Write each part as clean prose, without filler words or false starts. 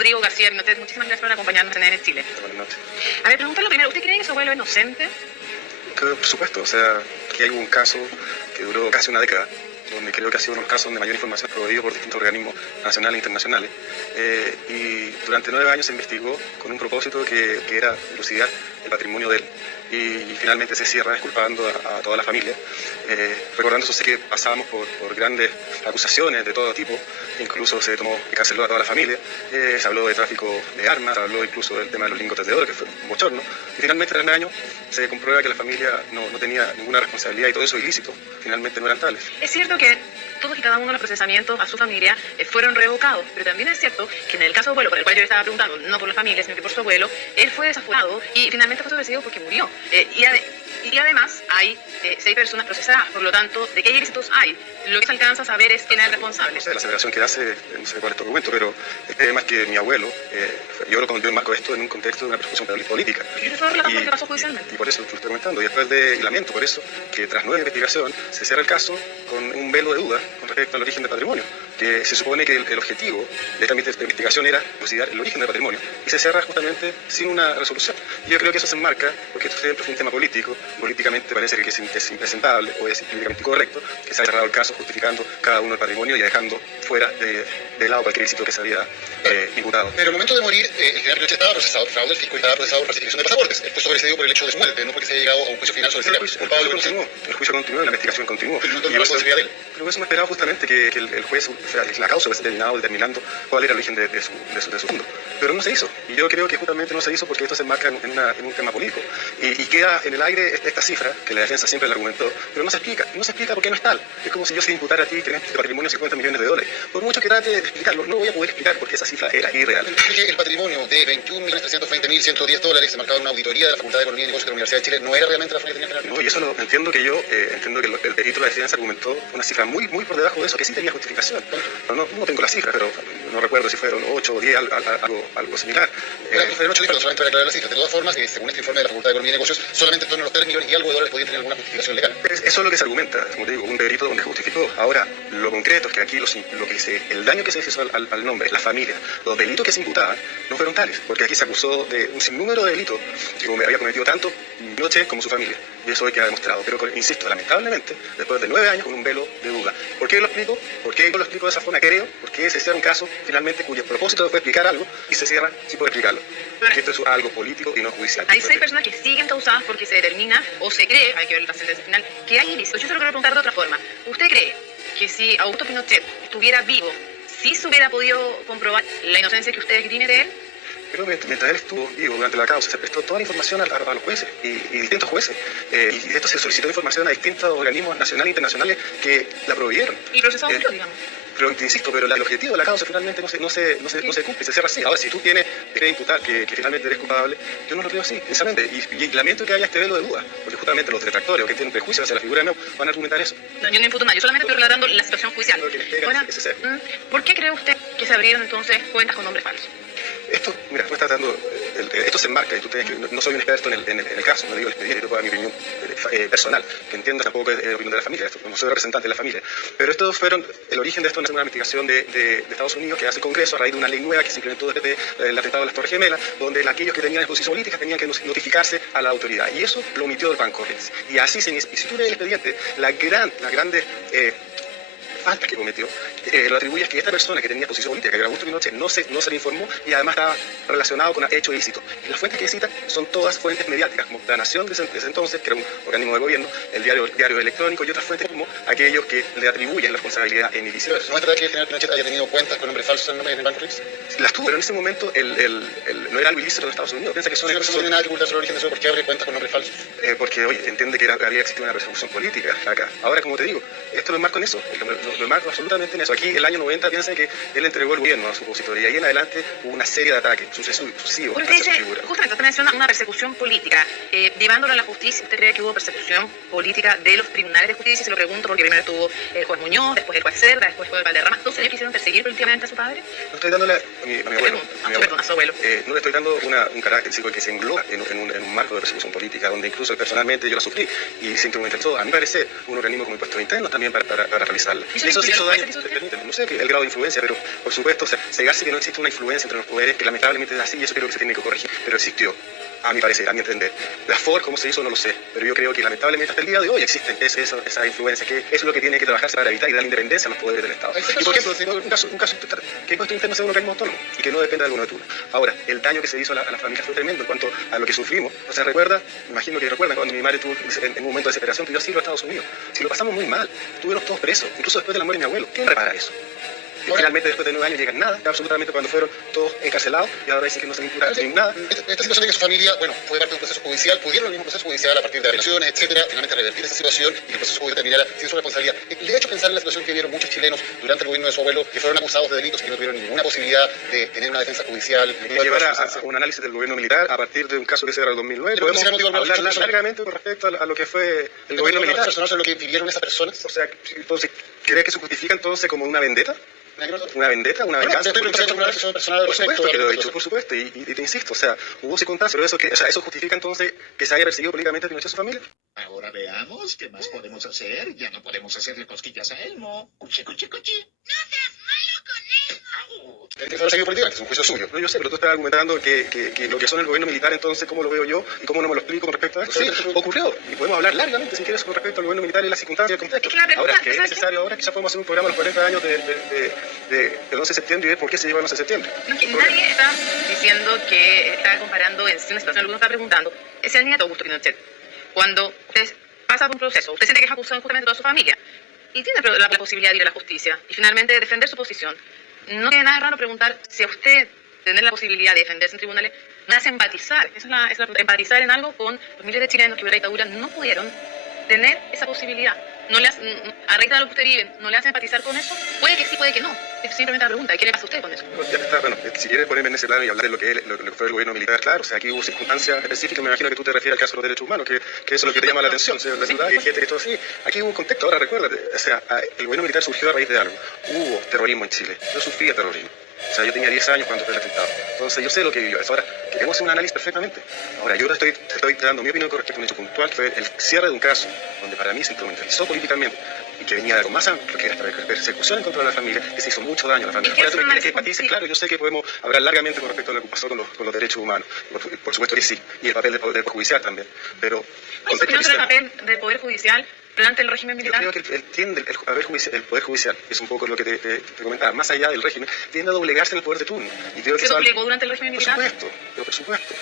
Rodrigo García Pinochet, muchísimas gracias por acompañarnos en NN Chile. Buenas noches. A ver, preguntarlo primero, ¿usted cree que su abuelo es inocente? Por supuesto, o sea, que hay un caso que duró casi una década, donde creo que ha sido uno de los casos donde mayor información proveído por distintos organismos nacionales e internacionales. Y durante 9 años se investigó con un propósito que era elucidar el patrimonio de él. Y finalmente se cierra disculpando a toda la familia, recordando, eso sé que pasábamos por grandes acusaciones de todo tipo, incluso se canceló a toda la familia, se habló de tráfico de armas, se habló incluso del tema de los lingotes de oro, que fue un bochorno, y finalmente tras 9 años se comprueba que la familia no tenía ninguna responsabilidad y todo eso ilícito, finalmente no eran tales. Es cierto que todos y cada uno de los procesamientos a su familia fueron revocados, pero también es cierto que en el caso de abuelo, por el cual yo le estaba preguntando, no por la familia, sino que por su abuelo, él fue desaforado y finalmente fue desaparecido porque murió. Y además hay 6 personas procesadas, por lo tanto, ¿de qué ilícitos hay? Lo que se alcanza a saber es quién es el responsable. No sé, la aseveración que hace, no sé cuál es tu argumento, pero más que mi abuelo, yo lo enmarco esto en un contexto de una persecución política. Y eso es lo que pasó judicialmente. Y por eso te lo estoy comentando, y lamento por eso, que tras 9 investigación se cierra el caso con un velo de duda con respecto al origen del patrimonio, que se supone que el objetivo de esta investigación era elucidar el origen del patrimonio, y se cierra justamente sin una resolución. Y yo creo que eso se enmarca, porque esto siempre fue un tema político, políticamente parece que es impresentable o es políticamente incorrecto que se haya cerrado el caso justificando cada uno el patrimonio y dejando fuera de lado cualquier ilícito que se había imputado. Pero al momento de morir, el general Pinochet estaba procesado por fraude, el fisco estaba procesado por falsificación de pasaportes. Él fue sobreseído por el hecho de su muerte, no porque se haya llegado a un juicio final sobre si era culpable o no. El juicio continuó, la investigación continuó. Pero no tomó la responsabilidad de él. Pero eso me esperaba justamente que el juez, o sea, la causa hubiese terminado determinando cuál era el origen de su fondo. Pero no se hizo. Y yo creo que justamente no se hizo porque esto se enmarca en un tema político. Y queda en el aire esta cifra, que la defensa siempre la argumentó, pero no se explica. No se explica por qué no es tal. Es como si yo se imputara a ti que este patrimonio de 50 millones de dólares. Por mucho que trate de explicarlo, no voy a poder explicar porque esa cifra era irreal. El patrimonio de 21.320.110 dólares, marcado en una auditoría de la Facultad de Economía y Negocios de la Universidad de Chile, no era realmente la familia general. No, y eso lo entiendo que el perito de la defensa argumentó una cifra muy por debajo de eso, que sí tenía justificación. No tengo la cifra, pero no recuerdo si fueron 8 o 10, algo similar. Fueron 8 dígitos, solamente para aclarar la cifra. De todas formas, según este informe de la Facultad de Economía y Negocios, solamente en torno a los 3 millones y algo de dólares podían tener alguna justificación legal. Eso es lo que se argumenta, como te digo, un perito donde justificó. Ahora, lo concreto es que aquí el daño que se hizo al nombre, la familia, los delitos que se imputaban, no fueron tales, porque aquí se acusó de un sinnúmero de delitos que había cometido tanto Pinochet como su familia, y eso queda demostrado. Pero, insisto, lamentablemente, después de 9 años con un velo de duda. ¿Por qué lo explico? ¿Por qué yo lo explico de esa forma? Creo, porque se cierra un caso, finalmente, cuyo propósito fue explicar algo, y se cierra sin poder explicarlo. Porque esto es algo político y no judicial. Hay 6 personas que siguen causadas porque se determina, o se cree, hay que ver la sentencia final, que hay ilícitos. Yo se lo quiero preguntar de otra forma. ¿Usted cree que si Augusto Pinochet estuviera vivo, sí se hubiera podido comprobar la inocencia que usted esgrime de él? Pero mientras él estuvo vivo durante la causa, se prestó toda la información a los jueces y distintos jueces. Y esto se solicitó información a distintos organismos nacionales e internacionales que la proveyeron. Y procesado digamos. Pero insisto, pero el objetivo de la causa finalmente no se cumple, se cierra así. Ahora, si tú quieres imputar que finalmente eres culpable, yo no lo creo así, sinceramente. Y lamento que haya este velo de duda, porque justamente los detractores o que tienen prejuicios hacia la figura de Meo van a argumentar eso. No, yo no imputo nada, yo solamente estoy relatando la situación judicial. Ahora, ¿por qué cree usted que se abrieron entonces cuentas con nombres falsos? Esto, mira, tú estás tratando, esto se enmarca, y tú tienes que, no soy un experto en el caso, no digo el expediente, yo puedo dar mi opinión personal, que entiendas tampoco es la opinión de la familia, no soy representante de la familia, pero el origen de esto es una investigación de Estados Unidos que hace el Congreso a raíz de una ley nueva que se implementó desde el atentado de las Torres Gemelas, donde aquellos que tenían exposición política tenían que notificarse a la autoridad, y eso lo omitió el Banco Renzi. Y así, y si tú lees el expediente, la grande falta que cometió, lo atribuye a que esta persona que tenía exposición política, que era Augusto Pinochet, no se le informó y además estaba relacionado con hechos ilícitos. Y las fuentes que cita son todas fuentes mediáticas, como La Nación de ese entonces, que era un organismo de gobierno, el diario electrónico y otras fuentes como aquellos que le atribuyen la responsabilidad en ilícitos. ¿No es verdad que el general Pinochet haya tenido cuentas con nombres falsos en el Banco Renzi? Las tuvo, pero en ese momento no era algo ilícito en Estados Unidos. Piensa que son... no tiene nada que ocultar sobre el origen de eso, ¿por qué abre cuentas con nombres falsos? Porque, oye, entiende que había existido una persecución política acá. Ahora, como te digo, esto lo enmarco en eso, lo enmarco absolutamente en eso. Aquí, el año 90, piensa que él entregó el gobierno a su opositor y ahí en adelante hubo una serie de ataques sucesivos a esa figura. Justamente, usted menciona una persecución política. Llevándolo a la justicia, ¿usted cree que hubo persecución política de los tribunales de justicia? Se lo pregunto porque primero estuvo el juez Muñoz, después el juez Cerda, después el juez Valderrama. ¿Entonces ellos quisieron perseguir políticamente a su padre? No estoy dándole a mi abuelo. A su abuelo. No le estoy dando un carácter que se engloba en un marco de persecución política, donde incluso personalmente yo la sufrí y se instrumentalizó, a mi parecer, un organismo como Impuestos Internos también para realizarla. Eso sí hizo daño, ¿Ese permíteme, no sé el grado de influencia, pero por supuesto, o sea, cegarse que no existe una influencia entre los poderes, que lamentablemente es así, y eso creo que se tiene que corregir, pero existió. A mi parecer, a mi entender. La forma, cómo se hizo, no lo sé, pero yo creo que lamentablemente hasta el día de hoy existen esa influencia, que es lo que tiene que trabajarse para evitar y dar independencia a los poderes del Estado. Y por ejemplo, un caso que nuestro interno sea un organismo autónomo y que no dependa de alguno de turno. Ahora, el daño que se hizo a la familia fue tremendo en cuanto a lo que sufrimos. O sea, recuerda, imagino que recuerdan cuando mi madre tuvo en un momento de desesperación pidió asilo a Estados Unidos. Si lo pasamos muy mal, estuvieron todos presos, incluso después de la muerte de mi abuelo. ¿Quién repara eso? Y finalmente, después de 9 años, llegan nada, absolutamente, cuando fueron todos encarcelados, y ahora dicen que no se les imputaba nada. Esta situación de que su familia, bueno, fue parte de un proceso judicial, pudieron el mismo proceso judicial a partir de apelaciones, etcétera, finalmente revertir esa situación y que el proceso judicial terminara sin su responsabilidad. Le ha hecho pensar en la situación que vieron muchos chilenos durante el gobierno de su abuelo, que fueron acusados de delitos y que no tuvieron ninguna posibilidad de tener una defensa judicial. De llevar a un análisis del gobierno militar a partir de un caso que se era el 2009. Podemos hablar largamente con respecto a lo que fue el gobierno militar. ¿Personas lo que vivieron esas personas? O sea, entonces, ¿crees que se justifica entonces como una vendetta? ¿Una vendetta? ¿Una venganza? Estoy preguntando una reflexión personal al respecto. Por supuesto que lo he dicho, por supuesto, y te insisto, o sea, hubo circunstancias, pero eso justifica entonces que se haya perseguido políticamente a Pinochet y a su familia. Ahora veamos qué más podemos hacer. Ya no podemos hacerle cosquillas a Elmo. Cuchi, cuchi, cuchi. No seas malo con Elmo. Tiene que ser perseguido políticamente, es un juicio suyo. No, yo sé, pero tú estás argumentando que lo que son el gobierno militar, entonces, ¿cómo lo veo yo y cómo no me lo explico con respecto a esto? Sí, ocurrió, y podemos hablar largamente, si quieres, con respecto al gobierno militar y las circunstancias y el contexto. Ahora, que es necesario ahora, quizás podemos hacer un programa a los 40 años del 11 de septiembre y ver por qué se lleva el 11 de septiembre. No, que nadie está diciendo que está comparando en sí una situación, alguno está preguntando, es el nieto Augusto Pinochet. Cuando usted pasa por un proceso, usted siente que es acusado justamente de toda su familia y tiene la posibilidad de ir a la justicia y finalmente defender su posición. No tiene nada de raro preguntar si a usted tener la posibilidad de defenderse en tribunales me hace empatizar. Esa es la pregunta, empatizar en algo con los miles de chilenos que en la dictadura no pudieron tener esa posibilidad. No le hace, a raíz de lo que usted vive, ¿no le hace empatizar con eso? Puede que sí, puede que no. Es simplemente la pregunta, ¿qué le pasa a usted con eso? Ya está, bueno, si quieres ponerme en ese plano y hablar de lo que fue el gobierno militar, claro, o sea, aquí hubo circunstancias específicas, me imagino que tú te refieres al caso de los derechos humanos, que eso es lo que te llama la atención, o sea, la ciudad, y hay gente que todo así. Aquí hubo un contexto, ahora recuérdate, o sea, el gobierno militar surgió a raíz de algo. Hubo terrorismo en Chile, yo sufría terrorismo. O sea, yo tenía 10 años cuando fue el atentado. Entonces, yo sé lo que vivió. Ahora, queremos hacer un análisis perfectamente. Ahora, yo te estoy dando mi opinión con respecto a un hecho puntual, que fue el cierre de un caso donde para mí se instrumentalizó políticamente y que venía de algo más amplio, que era esta persecución en contra de la familia, que se hizo mucho daño a la familia. Ahora tú me quieres que empatice, claro, yo sé que podemos hablar largamente con respecto a lo que pasó con los derechos humanos. Por supuesto que sí. Y el papel del Poder Judicial también. Pero... ¿Cuál es el papel del Poder Judicial durante el régimen militar? Yo creo que el Poder Judicial, es un poco lo que te comentaba, más allá del régimen, tiende a doblegarse en el poder de turno. Y creo que ¿se doblegó durante el régimen militar? Por supuesto.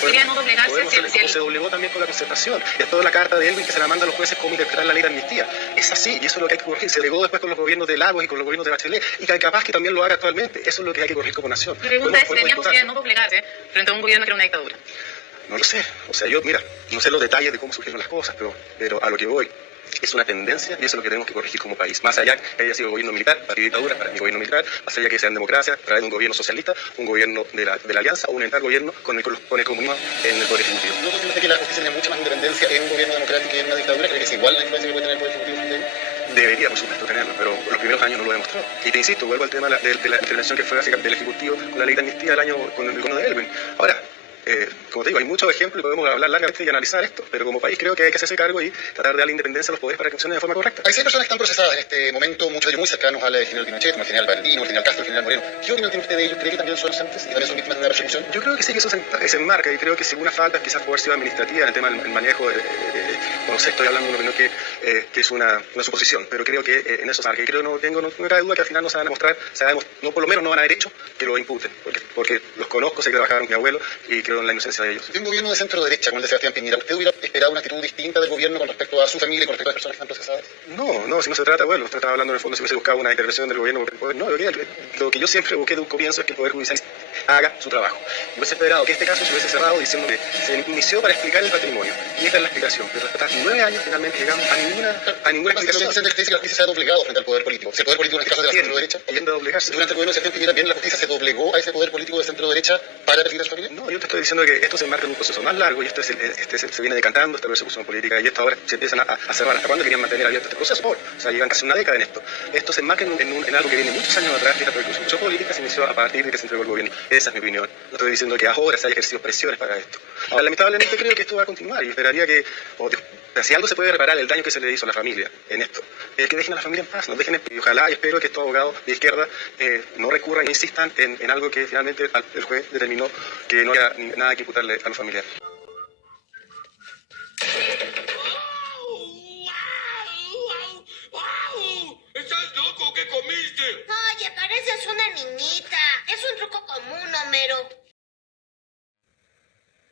¿Sería no doblegarse si el... Se doblegó también con la concertación. Y es toda la carta de Elwin que se la manda a los jueces cómo interpretar la ley de amnistía. Es así, y eso es lo que hay que corregir. Se delegó después con los gobiernos de Lagos y con los gobiernos de Bachelet, y que capaz que también lo haga actualmente. Eso es lo que hay que corregir como nación. Mi pregunta es, ¿tenía posibilidad de no doblegarse frente a un gobierno que era una dictadura? No lo sé. O sea, yo, mira, no sé los detalles de cómo surgieron las cosas, pero a lo que voy, es una tendencia y eso es lo que tenemos que corregir como país. Más allá que haya sido gobierno militar, para dictadura, para mi gobierno militar, más allá que sea en democracia, a través de un gobierno socialista, un gobierno de la alianza o un entrar gobierno con el comunismo en el Poder Ejecutivo. ¿No considera usted que la justicia tiene mucha más independencia en un gobierno democrático que en una dictadura? ¿Cree que es igual la influencia que puede tener el Poder Ejecutivo? Debería, por supuesto, tenerlo, pero los primeros años no lo ha demostrado. Y te insisto, vuelvo al tema de la intervención que fue básicamente del Ejecutivo con la ley de amnistía del año con el gobierno de Elwin. Ahora, como te digo, hay muchos ejemplos y podemos hablar largamente y analizar esto, pero como país creo que hay que hacerse cargo y tratar de darle independencia a los poderes para que funcionen de forma correcta. Hay 6 personas que están procesadas en este momento, muchos de ellos muy cercanos al general Pinochet, como el general Baldino, el general Castro, el general Moreno. ¿Qué opinión tiene usted de ellos? ¿Cree que también son inocentes y también son víctimas de una persecución? Yo creo que sí, que eso se enmarca y creo que si una falta quizás puede haber sido administrativa en el tema del manejo no sé, estoy hablando de una opinión que es una suposición, pero creo que en eso se marca y creo no cabe duda que al final no se van a mostrar, no, por lo menos no van a haber hecho que lo imputen, porque los conozco, sé que trabajaron con mi abuelo y creo en la inocencia de ellos. De un gobierno de centro derecha como el de Sebastián Piñera, ¿usted hubiera esperado una actitud distinta del gobierno con respecto a su familia y con respecto a las personas que están procesadas? No, si no se trata, bueno, usted estaba hablando en el fondo si hubiese buscado una intervención del gobierno, no, lo que yo siempre busqué de un comienzo es que el Poder Judicial haga su trabajo. Yo hubiese esperado que este caso se hubiese cerrado diciendo que se inició para explicar el patrimonio, y esta es la explicación, pero hasta 9 años finalmente llegamos a ninguna explicación. Usted dice que la justicia se ha doblegado frente al poder político. Si el poder político en este caso es de la centro derecha, tiende a doblegarse. Durante el gobierno de Sebastián Piñera también la justicia se doblegó a ese poder político de centro derecha para perseguir a su familia. No, yo te estoy diciendo que esto se enmarca en un proceso más largo y se viene decantando esta persecución política y esto ahora se empiezan a cerrar. ¿Hasta cuándo querían mantener abierto este proceso? O sea, llevan casi una década en esto. Esto se enmarca en algo que viene muchos años atrás, que la persecución política se inició a partir de que se entregó el gobierno. Esa es mi opinión. No estoy diciendo que ahora se haya ejercido presiones para esto. Ahora, lamentablemente creo que esto va a continuar y esperaría que, sea, si algo se puede reparar el daño que se le hizo a la familia en esto, que dejen a la familia en paz, nos dejen y ojalá y espero que estos abogados de izquierda no recurran e insistan en algo que finalmente el juez determinó que no había nada que imputarle a los familiares. ¿Estás loco? ¿Qué comiste? Oye, pareces una niñita. Es un truco común, Homero.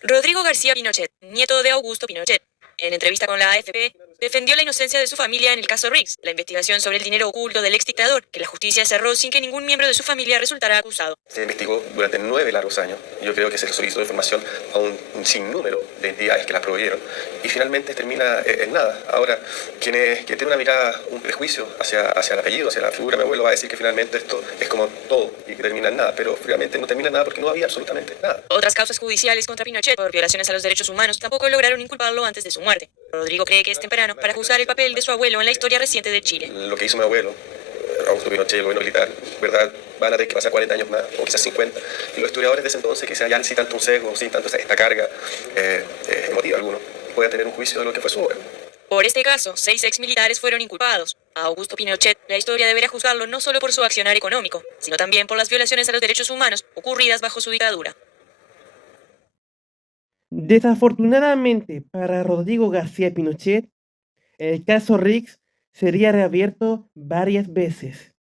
Rodrigo García Pinochet, nieto de Augusto Pinochet, en entrevista con la AFP, defendió la inocencia de su familia en el caso Riggs, la investigación sobre el dinero oculto del exdictador, que la justicia cerró sin que ningún miembro de su familia resultara acusado. Se investigó durante 9 largos años. Yo creo que se solicitó información a un sinnúmero de entidades que la proveyeron y finalmente termina en nada. Ahora, quien tiene una mirada, un prejuicio hacia el apellido, hacia la figura de mi abuelo, va a decir que finalmente esto es como todo y que termina en nada, pero finalmente no termina en nada porque no había absolutamente nada. Otras causas judiciales contra Pinochet por violaciones a los derechos humanos tampoco lograron inculparlo antes de su muerte. Rodrigo cree que es temprano para juzgar el papel de su abuelo en la historia reciente de Chile. Lo que hizo mi abuelo, Augusto Pinochet y el gobierno militar, ¿verdad? Van a tener que pasar 40 años más, o quizás 50. Y los historiadores de ese entonces, que ya sin tanto un sesgo, sin tanto esta carga emotiva alguno, puedan tener un juicio de lo que fue su abuelo. Por este caso, 6 exmilitares fueron inculpados. A Augusto Pinochet, la historia deberá juzgarlo no solo por su accionar económico, sino también por las violaciones a los derechos humanos ocurridas bajo su dictadura. Desafortunadamente para Rodrigo García Pinochet, el caso Riggs sería reabierto varias veces.